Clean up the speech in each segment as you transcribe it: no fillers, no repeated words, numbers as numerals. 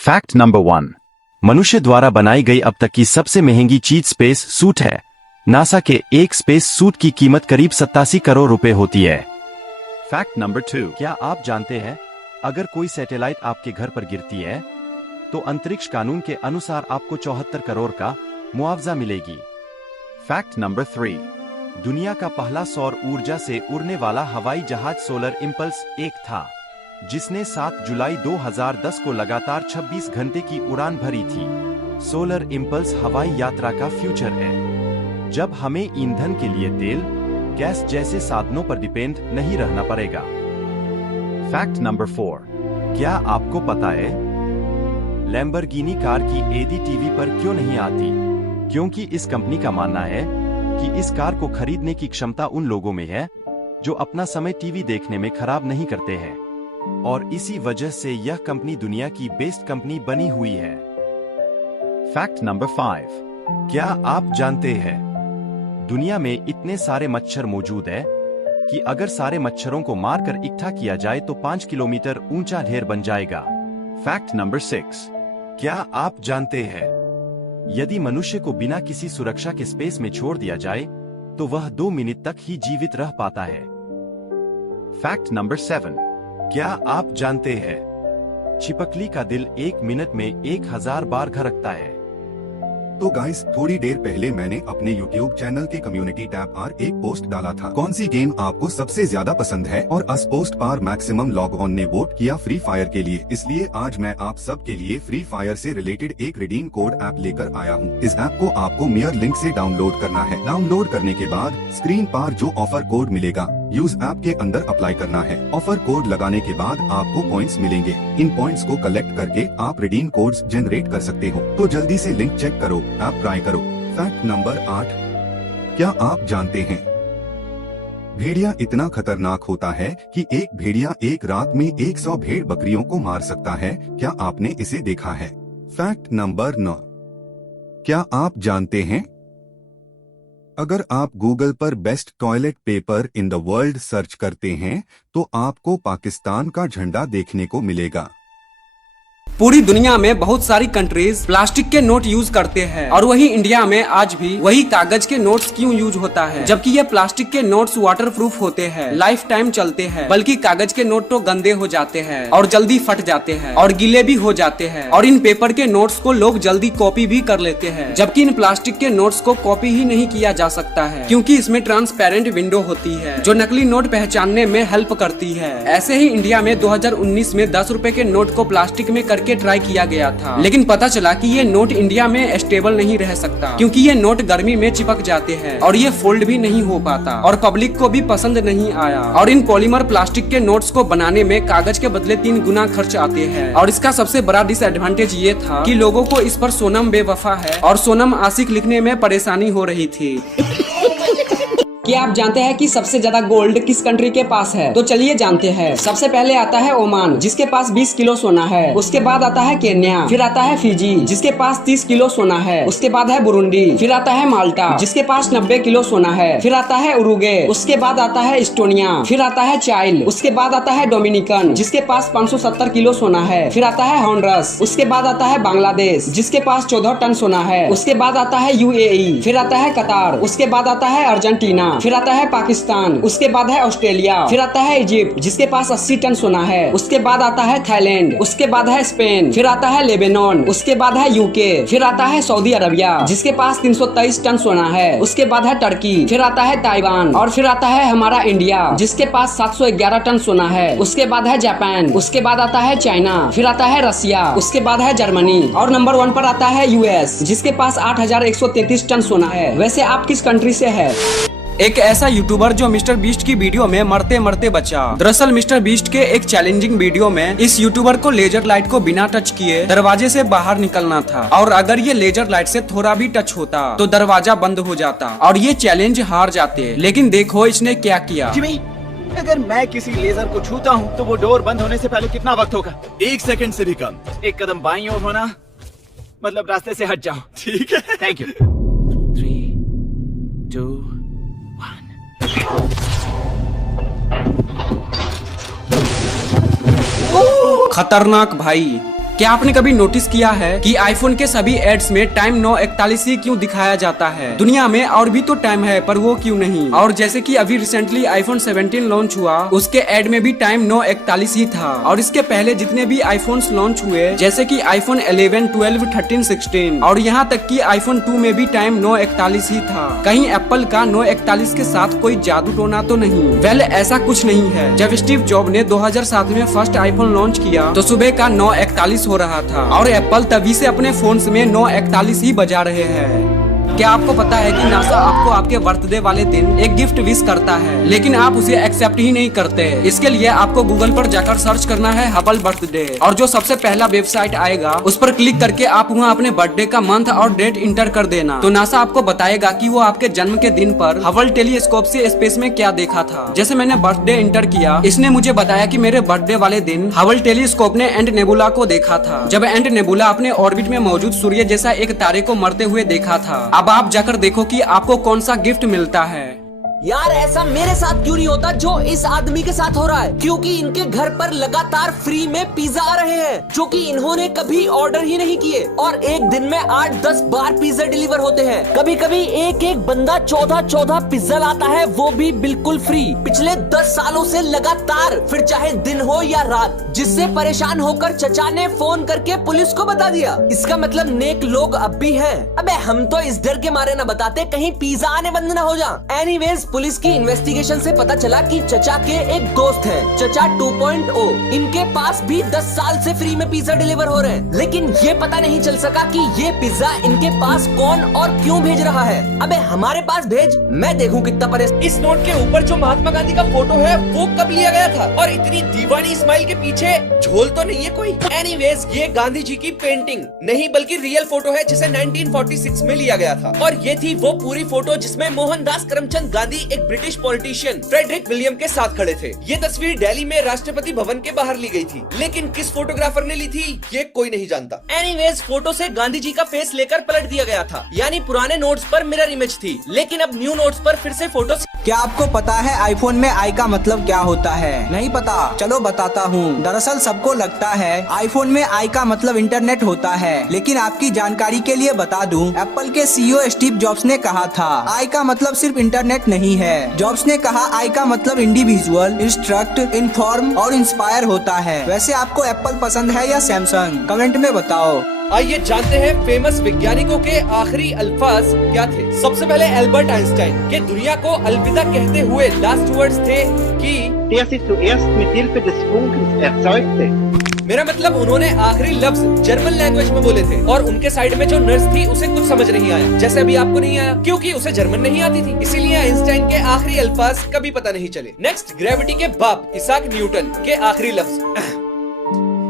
Fact number 1। मनुष्य द्वारा बनाई गई अब तक की सबसे महंगी चीज स्पेस सूट है। नासा के एक स्पेस सूट की कीमत करीब 87 करोड़ रुपए होती है। Fact number 2। क्या आप जानते हैं अगर कोई सैटेलाइट आपके घर पर गिरती है तो अंतरिक्ष कानून के अनुसार आपको 74 करोड़ का मुआवजा मिलेगी। Fact number 3। दुनिया का पहला सौर ऊर्जा से उड़ने वाला हवाई जहाज सोलर इंपल्स 1 था, जिसने 7 जुलाई 2010 को लगातार 26 घंटे की उड़ान भरी थी। सोलर इंपल्स हवाई यात्रा का फ्यूचर है, जब हमें ईंधन के लिए तेल, गैस जैसे साधनों पर डिपेंड नहीं रहना पड़ेगा। Fact number 4। क्या आपको पता है लैम्बोर्गिनी कार की एडी टीवी पर क्यों नहीं आती? क्योंकि इस कंपनी का मानना है कि इस कार को खरीदने की क्षमता उन लोगों में है जो अपना समय टीवी देखने में खराब नहीं करते हैं, और इसी वजह से यह कंपनी दुनिया की बेस्ट कंपनी बनी हुई है। Fact number 5। क्या आप जानते हैं दुनिया में इतने सारे मच्छर मौजूद है कि अगर सारे मच्छरों को मारकर इकट्ठा किया जाए तो 5 किलोमीटर ऊंचा ढेर बन जाएगा। Fact number 6। क्या आप जानते हैं यदि मनुष्य को बिना किसी सुरक्षा के स्पेस में छोड़ दिया जाए तो वह 2 मिनट तक ही जीवित रह पाता है। Fact number 7। क्या आप जानते हैं छिपकली का दिल 1 मिनट में 1000 बार धड़कता है। तो गाइस, थोड़ी देर पहले मैंने अपने YouTube चैनल के कम्युनिटी टैब पर एक पोस्ट डाला था, कौन सी गेम आपको सबसे ज्यादा पसंद है, और उस पोस्ट पर मैक्सिमम लॉग ऑन ने वोट किया फ्री फायर के लिए। इसलिए आज मैं आप सब के लिए फ्री फायर से रिलेटेड एक रिडीम कोड ऐप लेकर आया हूँ। इस ऐप को आपको मेयर लिंक से डाउनलोड करना है। डाउनलोड करने के बाद स्क्रीन पर जो ऑफर कोड मिलेगा यूज ऐप के अंदर अप्लाई करना है। ऑफर कोड लगाने के बाद आपको पॉइंट्स मिलेंगे। इन पॉइंट्स को कलेक्ट करके आप रिडीम कोड्स जनरेट कर सकते हो। तो जल्दी से लिंक चेक करो, ऐप ट्राई करो। Fact number 8। क्या आप जानते हैं भेड़िया इतना खतरनाक होता है कि एक भेड़िया एक रात में 100 भेड़ बकरियों को मार सकता है। क्या आपने इसे देखा है? Fact number 9। क्या आप जानते हैं अगर आप गूगल पर best toilet paper in the world search करते हैं तो आपको पाकिस्तान का झंडा देखने को मिलेगा। पूरी दुनिया में बहुत सारी कंट्रीज प्लास्टिक के नोट यूज करते हैं, और वही इंडिया में आज भी वही कागज के नोट्स क्यों यूज होता है? जबकि ये प्लास्टिक के नोट्स वाटर प्रूफ होते हैं, लाइफ टाइम चलते हैं, बल्कि कागज के नोट तो गंदे हो जाते हैं और जल्दी फट जाते हैं और गीले भी हो जाते हैं, और इन पेपर के नोट्स को लोग जल्दी कॉपी भी कर लेते हैं। जबकि इन प्लास्टिक के नोट्स को कॉपी ही नहीं किया जा सकता है, क्योंकि इसमें ट्रांसपेरेंट विंडो होती है जो नकली नोट पहचानने में हेल्प करती है। ऐसे ही इंडिया में 2019 में 10 रुपए के नोट को प्लास्टिक में करके ट्राई किया गया था, लेकिन पता चला कि ये नोट इंडिया में स्टेबल नहीं रह सकता, क्योंकि ये नोट गर्मी में चिपक जाते हैं और ये फोल्ड भी नहीं हो पाता, और पब्लिक को भी पसंद नहीं आया। और इन पॉलीमर प्लास्टिक के नोट्स को बनाने में कागज के बदले 3 गुना खर्च आते हैं। और इसका सबसे बड़ा डिसएडवांटेज ये था कि लोगों को इस पर सोनम बेवफा है और सोनम आशिक लिखने में परेशानी हो रही थी। क्या आप जानते हैं कि सबसे ज्यादा गोल्ड किस कंट्री के पास है? तो चलिए जानते हैं। सबसे पहले आता है ओमान, जिसके पास 20 किलो सोना है। उसके बाद आता है केन्या, फिर आता है फिजी, जिसके पास 30 किलो सोना है। उसके बाद है बुरुंडी, फिर आता है माल्टा, जिसके पास 90 किलो सोना है। फिर आता है उरुगे, उसके बाद आता है इस्टोनिया, फिर आता है चाइल, उसके बाद आता है डोमिनिकन, जिसके पास 570 किलो सोना है। फिर आता है हॉन्डुरस, उसके बाद आता है बांग्लादेश, जिसके पास 14 टन सोना है। उसके बाद आता है यूएई, फिर आता है कतार, उसके बाद आता है अर्जेंटीना, फिर आता है पाकिस्तान, उसके बाद है ऑस्ट्रेलिया, फिर आता है इजिप्ट, जिसके पास 80 टन सोना है। उसके बाद आता है थाईलैंड, उसके बाद है स्पेन, फिर आता है लेबनान, उसके बाद है यूके, फिर आता है सऊदी अरबिया, जिसके पास 323 टन सोना है। उसके बाद है टर्की, फिर आता है ताइवान, और फिर आता है हमारा इंडिया, जिसके पास 711 टन सोना है। उसके बाद है जापान, उसके बाद आता है चाइना, फिर आता है रसिया, उसके बाद है जर्मनी, और नंबर 1 पर आता है यूएस, जिसके पास 8133 टन सोना है। वैसे आप किस कंट्री से है? एक ऐसा यूट्यूबर जो मिस्टर बीस्ट की वीडियो में मरते मरते बचा। दरअसल मिस्टर बीस्ट के एक चैलेंजिंग वीडियो में इस यूट्यूबर को लेजर लाइट को बिना टच किए दरवाजे से बाहर निकलना था, और अगर ये लेजर लाइट से थोड़ा भी टच होता तो दरवाजा बंद हो जाता और ये चैलेंज हार जाते। लेकिन देखो इसने क्या किया। अगर मैं किसी लेजर को छूता हूँ तो वो डोर बंद होने से पहले कितना वक्त होगा? 1 सेकंड से भी कम। एक कदम बाईं ओर होना, मतलब रास्ते से हट जाओ। ठीक है, थैंक यू। 3, 2, 1। खतरनाक भाई, क्या आपने कभी नोटिस किया है कि आईफोन के सभी एड्स में टाइम 9:41 ही क्यों दिखाया जाता है? दुनिया में और भी तो टाइम है, पर वो क्यों नहीं? और जैसे कि अभी रिसेंटली आईफोन 17 लॉन्च हुआ, उसके एड में भी टाइम 9:41 ही था। और इसके पहले जितने भी आईफोन्स लॉन्च हुए, जैसे कि आईफोन 11, 12, 13, 16 और यहाँ तक कि आईफोन 2 में भी टाइम 9:41 ही था। कहीं एप्पल का 9:41 के साथ कोई जादू टोना तो नहीं? वेल, ऐसा कुछ नहीं है। जब स्टीव जॉब ने 2007 में फर्स्ट आईफोन लॉन्च किया तो सुबह का 9:41 हो रहा था और एप्पल तभी से अपने फोन्स में 9:41 ही बजा रहे हैं। क्या आपको पता है कि नासा आपको आपके बर्थडे वाले दिन एक गिफ्ट विश करता है, लेकिन आप उसे एक्सेप्ट ही नहीं करते। इसके लिए आपको गूगल पर जाकर सर्च करना है हबल बर्थडे, और जो सबसे पहला वेबसाइट आएगा उस पर क्लिक करके आप वहाँ अपने बर्थडे का मंथ और डेट इंटर कर देना। तो नासा आपको बताएगा कि वो आपके जन्म के दिन पर हबल टेलीस्कोप से स्पेस में क्या देखा था। जैसे मैंने बर्थडे इंटर किया, इसने मुझे बताया कि मेरे बर्थडे वाले दिन हबल टेलीस्कोप ने एंड नेबुला को देखा था, जब एंड नेबुला अपने ऑर्बिट में मौजूद सूर्य जैसा एक तारे को मरते हुए देखा था। अब आप जाकर देखो कि आपको कौन सा गिफ्ट मिलता है। यार ऐसा मेरे साथ क्यों नहीं होता जो इस आदमी के साथ हो रहा है? क्योंकि इनके घर पर लगातार फ्री में पिज्जा आ रहे हैं, जो कि इन्होंने कभी ऑर्डर ही नहीं किए, और एक दिन में 8-10 बार पिज्जा डिलीवर होते हैं। कभी कभी एक बंदा 14 पिज्जा लाता है, वो भी बिल्कुल फ्री, पिछले 10 सालों से लगातार, फिर चाहे दिन हो या रात। जिससे परेशान होकर चचा ने फोन करके पुलिस को बता दिया। इसका मतलब नेक लोग अब भी हैं। अबे हम तो इस डर के मारे न बताते कहीं पिज्जा आने बंद न हो जाए। एनीवेज, पुलिस की इन्वेस्टिगेशन से पता चला कि चचा के एक दोस्त है, चचा 2.0। इनके पास भी 10 साल से फ्री में पिज्जा डिलीवर हो रहे हैं, लेकिन ये पता नहीं चल सका कि ये पिज्जा इनके पास कौन और क्यों भेज रहा है। अबे हमारे पास भेज, मैं देखूं कितना परेशान। इस नोट के ऊपर जो महात्मा गांधी का फोटो है वो कब लिया गया था? और इतनी दीवानी स्माइल के पीछे झोल तो नहीं है कोई? एनीवेज, ये गांधी जी की पेंटिंग नहीं बल्कि रियल फोटो है, जिसे 1946 में लिया गया था। और ये थी वो पूरी फोटो जिसमें मोहनदास करमचंद गांधी एक ब्रिटिश पॉलिटिशियन फ्रेडरिक विलियम के साथ खड़े थे। ये तस्वीर दिल्ली में राष्ट्रपति भवन के बाहर ली गई थी, लेकिन किस फोटोग्राफर ने ली थी ये कोई नहीं जानता। एनीवेज, फोटो से गांधी जी का फेस लेकर पलट दिया गया था, यानी पुराने नोट्स पर मिरर इमेज थी, लेकिन अब न्यू नोट्स पर फिर से फोटो। क्या आपको पता है आईफोन में आई का मतलब क्या होता है? नहीं पता? चलो बताता हूँ। दरअसल सबको लगता है आईफोन में आई का मतलब इंटरनेट होता है, लेकिन आपकी जानकारी के लिए बता दूं, एप्पल के सीईओ स्टीव जॉब्स ने कहा था आई का मतलब सिर्फ इंटरनेट नहीं है। जॉब्स ने कहा आई का मतलब इंडिविजुअल, इंस्ट्रक्ट, इन्फॉर्म और इंस्पायर होता है। वैसे आपको एप्पल पसंद है या सैमसंग? कमेंट में बताओ। आइए जानते हैं फेमस वैज्ञानिकों के आखिरी अल्फाज क्या थे। सबसे पहले एल्बर्ट आइंस्टाइन के दुनिया को अलविदा कहते हुए लास्ट वर्ड्स थे कि der sich zuerst mit Hilfe des Funkens erzeugte. मेरा मतलब उन्होंने आखिरी लफ्ज जर्मन लैंग्वेज में बोले थे, और उनके साइड में जो नर्स थी उसे कुछ समझ नहीं आया, जैसे अभी आपको नहीं आया, क्योंकि उसे जर्मन नहीं आती थी। इसीलिए आइंस्टाइन के आखिरी अल्फाज कभी पता नहीं चले। नेक्स्ट, ग्रेविटी के बाप इसाक न्यूटन के आखिरी लफ्ज।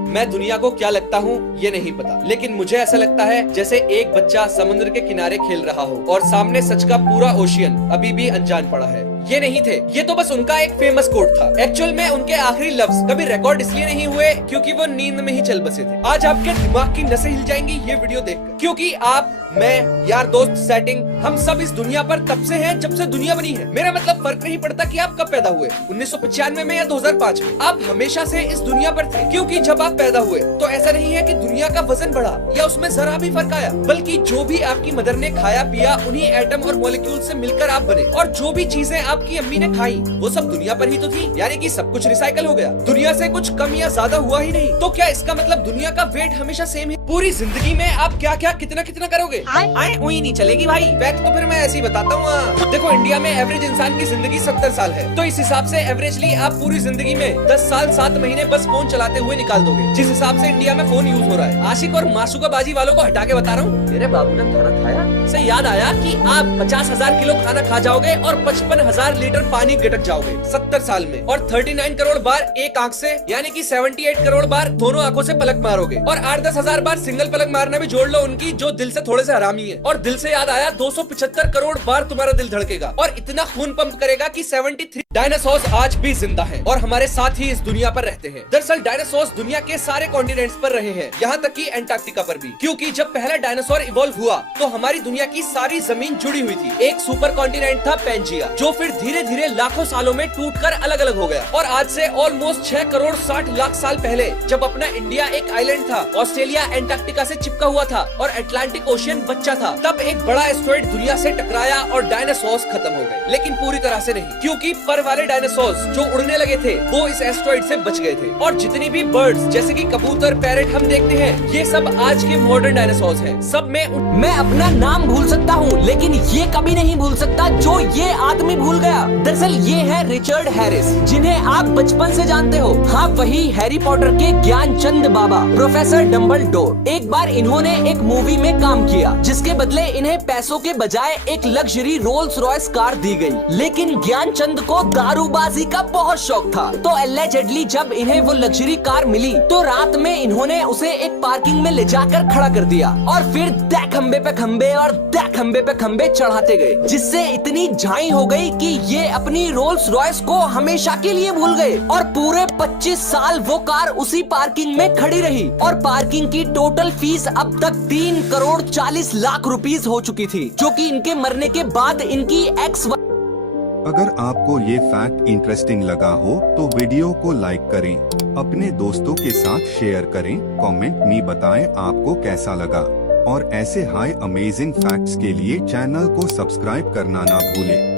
मैं दुनिया को क्या लगता हूँ ये नहीं पता, लेकिन मुझे ऐसा लगता है जैसे एक बच्चा समुद्र के किनारे खेल रहा हो और सामने सच का पूरा ओशियन अभी भी अनजान पड़ा है। ये नहीं थे, ये तो बस उनका एक फेमस कोट था। एक्चुअल में उनके आखिरी लफ्ज कभी रिकॉर्ड इसलिए नहीं हुए क्योंकि वो नींद में ही चल बसे थे। आज आपके दिमाग की नसें हिल जाएंगी ये वीडियो देखकर, क्योंकि आप, मैं, यार दोस्त, सेटिंग, हम सब इस दुनिया पर तब से हैं जब से दुनिया बनी है। मेरा मतलब फर्क नहीं पड़ता कि आप कब पैदा हुए, 1995 में या 2005 में, आप हमेशा से इस दुनिया पर थे। क्योंकि जब आप पैदा हुए तो ऐसा नहीं है कि दुनिया का वजन बढ़ा या उसमें जरा भी फर्क आया, बल्कि जो भी आपकी मदर ने खाया पिया उन्हीं एटम और मॉलिक्यूल से मिलकर आप बने, और जो भी चीजें आपकी अम्मी ने खाई वो सब दुनिया पर ही तो थी, यानी कि सब कुछ रिसाइकल हो गया। दुनिया से कुछ कम या ज्यादा हुआ ही नहीं। तो क्या इसका मतलब दुनिया का वेट हमेशा सेम है? पूरी जिंदगी में आप क्या क्या कितना कितना करोगे? आए वही नहीं चलेगी भाई। फैक्ट तो फिर मैं ऐसे ही बताता हूँ। देखो, इंडिया में एवरेज इंसान की जिंदगी 70 साल है, तो इस हिसाब से एवरेजली आप पूरी जिंदगी में 10 साल 7 महीने बस फोन चलाते हुए निकाल दोगे। जिस हिसाब से इंडिया में फोन यूज हो रहा है, आशिक और मासूकाबाजी वालों को हटा के बता रहा हूँ, मेरे बाबू ने खाना खाया से याद आया कि आप 50,000 किलो खाना खा जाओगे और 55,000 लीटर पानी गटक जाओगे 70 साल में, और 39 करोड़ बार एक आंख से, यानी कि 78 करोड़ बार दोनों आंखों से पलक मारोगे, और 8-10 हजार बार सिंगल पलक मारना भी जोड़ लो उनकी, जो दिल से थोड़े से से हरामी है। और दिल से याद आया 275 करोड़ बार तुम्हारा दिल धड़केगा और इतना खून पंप करेगा कि 73 डायनासोर्स आज भी जिंदा हैं और हमारे साथ ही इस दुनिया पर रहते हैं। दरअसल डायनासोर्स दुनिया के सारे कॉन्टिनेंट्स पर रहे हैं, यहाँ तक कि एंटार्क्टिका पर भी, क्योंकि जब पहला डायनासोर इवॉल्व हुआ तो हमारी दुनिया की सारी जमीन जुड़ी हुई थी। एक सुपर कॉन्टिनेंट था पेंजिया, जो फिर धीरे धीरे लाखों सालों में टूटकर अलग अलग हो गया। और आज से ऑलमोस्ट 6 करोड़ 60 लाख साल पहले जब अपना इंडिया एक आइलैंड था, ऑस्ट्रेलिया एंटार्क्टिका से चिपका हुआ था और अटलांटिक ओशियन बच्चा था, तब एक बड़ा एस्टेरॉइड दुनिया से टकराया और डायनासोर्स खत्म हो गए। लेकिन पूरी तरह से नहीं, क्योंकि पर वाले डायनासोर्स जो उड़ने लगे थे वो इस एस्टेरॉइड से बच गए थे। और जितनी भी बर्ड्स जैसे कि कबूतर, पैरेट हम देखते हैं, ये सब आज के मॉडर्न डायनासोर्स हैं। सब में मैं अपना नाम भूल सकता हूँ, लेकिन ये कभी नहीं भूल सकता जो ये आदमी भूल गया। दरअसल ये है रिचर्ड हैरिस, जिन्हें आप बचपन से जानते हो। हाँ, वही हैरी पॉटर के ज्ञानचंद बाबा, प्रोफेसर डम्बलडोर। एक बार इन्होंने एक मूवी में काम किया जिसके बदले इन्हें पैसों के बजाय एक लग्जरी रोल्स रॉयस कार दी गई। लेकिन ज्ञानचंद को दारूबाजी का बहुत शौक था, तो एलिजेडली जब इन्हें वो लग्जरी कार मिली तो रात में इन्होंने उसे एक पार्किंग में ले जाकर खड़ा कर दिया और फिर दे खंबे पे खंबे और दे खंबे पे खंबे चढ़ाते गए, जिससे इतनी झाई हो गई कि ये अपनी रोल्स रॉयस को हमेशा के लिए भूल गए। और पूरे 25 साल वो कार उसी पार्किंग में खड़ी रही और पार्किंग की टोटल फीस अब तक 3 करोड़ 40 लाख रुपीस हो चुकी थी, जो कि इनके मरने के बाद इनकी एक्स। अगर आपको ये फैक्ट इंटरेस्टिंग लगा हो तो वीडियो को लाइक करें, अपने दोस्तों के साथ शेयर करें, कमेंट में बताएं आपको कैसा लगा और ऐसे हाई अमेजिंग फैक्ट्स के लिए चैनल को सब्सक्राइब करना ना भूलें।